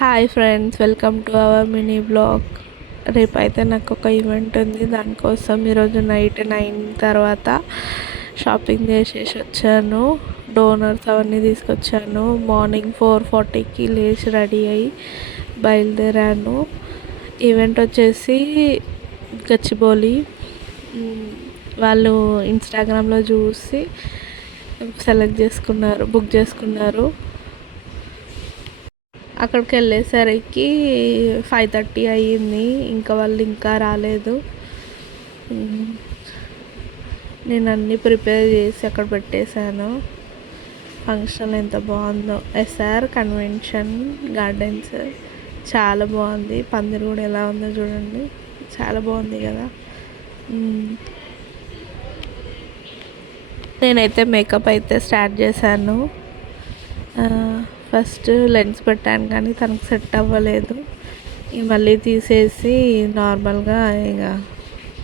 Hi friends, welcome to our mini blog. రేపైతే నాకు ఒక ఈవెంట్ ఉంది. దానికోసం ఈరోజు నైట్ 9 తర్వాత షాపింగ్ చేసేసి వచ్చాను. డోనర్స్ అవన్నీ తీసుకొచ్చాను. మార్నింగ్ 4:40కి లేచి రెడీ అయ్యి బయలుదేరాను. ఈవెంట్ వచ్చేసి గచ్చిబౌలి. వాళ్ళు ఇన్స్టాగ్రామ్లో చూసి బుక్ చేసుకున్నారు. అక్కడికి వెళ్ళేసరికి 5:30 అయ్యింది. వాళ్ళు ఇంకా రాలేదు. నేను అన్నీ ప్రిపేర్ చేసి అక్కడ పెట్టేశాను. ఫంక్షన్ ఎంత బాగుందో! ఎస్ఆర్ కన్వెన్షన్ గార్డెన్స్ చాలా బాగుంది. పందిరి కూడా ఎలా ఉందో చూడండి, చాలా బాగుంది కదా. నేనైతే మేకప్ అయితే స్టార్ట్ చేశాను. ఫస్ట్ లెన్స్ పెట్టాను కానీ తనకు సెట్ అవ్వలేదు. మళ్ళీ తీసేసి నార్మల్గా ఇక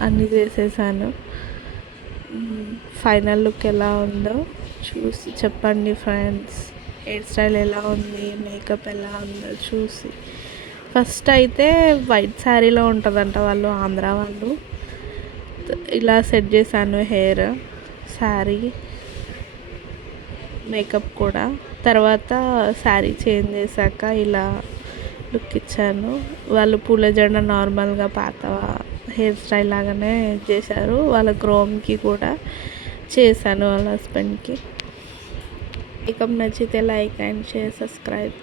అన్నీ చేసేసాను. ఫైనల్ లుక్ ఎలా ఉందో చూసి చెప్పండి ఫ్రెండ్స్. హెయిర్ స్టైల్ ఎలా ఉంది, మేకప్ ఎలా ఉందో చూసి. ఫస్ట్ అయితే వైట్ శారీలో ఉంటుందంట వాళ్ళు, ఆంధ్ర వాళ్ళు. ఇలా సెట్ చేశాను హెయిర్, శారీ, మేకప్ కూడా. తర్వాత శారీ చేంజ్ చేశాక ఇలా లుక్ ఇచ్చాను. వాళ్ళు పూల జడ నార్మల్గా పాత హెయిర్ స్టైల్ లాగానే చేశారు. వాళ్ళ గ్రోమ్కి కూడా చేశాను, వాళ్ళ హస్బెండ్కి. మేకప్ నచ్చితే లైక్ అండ్ షేర్, సబ్స్క్రైబ్.